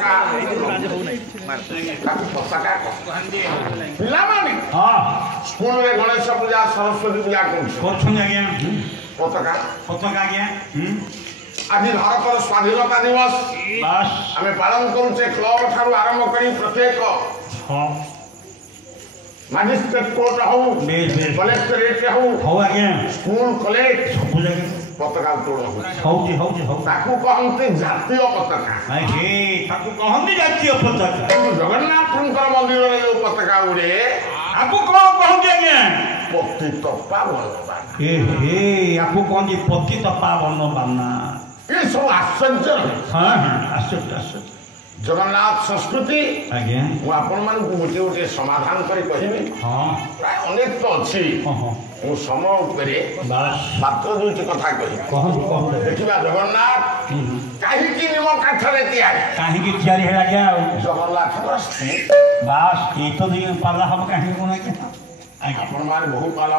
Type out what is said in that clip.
ପତାକା ପତାକା ପିଲାମାନେ ସ୍କୁଲରେ ଗଣେଶ ପୂଜା ସରସ୍ୱତୀ ପୂଜା କରୁଛନ୍ତି ଆଜ୍ଞା ପତାକା ପତାକା ଆଜ୍ଞା ଆଜି ଭାରତର ସ୍ୱାଧୀନତା ଦିବସ ଆମେ ପାଳନ କରୁଛେ କ୍ଲବ ଠାରୁ ଆରମ୍ଭ କରି ପ୍ରତ୍ୟେକ ମାଜିଷ୍ଟ୍ରେଟ କୋର୍ଟ ହଉ କଲେକ୍ଟରେଟ୍ ହଉ ଆଜ୍ଞା ସ୍କୁଲ କଲେଜ ସବୁ ଜାଗା ପତାକା ଉତ୍ତୋଳନ ହଉଛି ତାକୁ କହନ୍ତି ଜାତୀୟ ପତାକା ତାକୁ କହନ୍ତି ଜାତୀୟ ପତାକା ଜଗନ୍ନାଥଙ୍କର ମନ୍ଦିରରେ ଯୋଉ ପତାକା ଉଡ଼େ ଆକୁ କଣ କହନ୍ତି ଆଜ୍ଞା ପତିତ ପାବନ ବାନା ଆକୁ କହନ୍ତି ପତିତ ପାବନ ବାନା ଏ ସବୁ ଆଶ୍ଚର୍ଯ୍ୟ ଆଶ୍ଚର୍ଯ୍ୟ ଜଗନ୍ନାଥ ସଂସ୍କୃତି ଆଜ୍ଞା ମୁଁ ଆପଣମାନଙ୍କୁ ଗୋଟିଏ ଗୋଟିଏ ସମାଧାନ କରି କହିବି ପ୍ରାୟ ଅନେକ ତ ଅଛି ମୁଁ ସମୟ ଉପରେ ମାତ୍ର ଦୁଇଟି କଥା କହିବି ଦେଖିବା ଜଗନ୍ନାଥ କାହିଁକି ନିମ କାଠରେ ତିଆରି କାହିଁକି ତିଆରି ହେଲା ଆଜ୍ଞା ଆଉ ଜଗନ୍ନାଥଙ୍କର ସ୍ତ୍ରୀ ବାସ୍ ଏଇ ତ ପାଲା ହବ କାହିଁକି କଣ ଆଜ୍ଞା ଆପଣମାନେ ବହୁ ପାଲା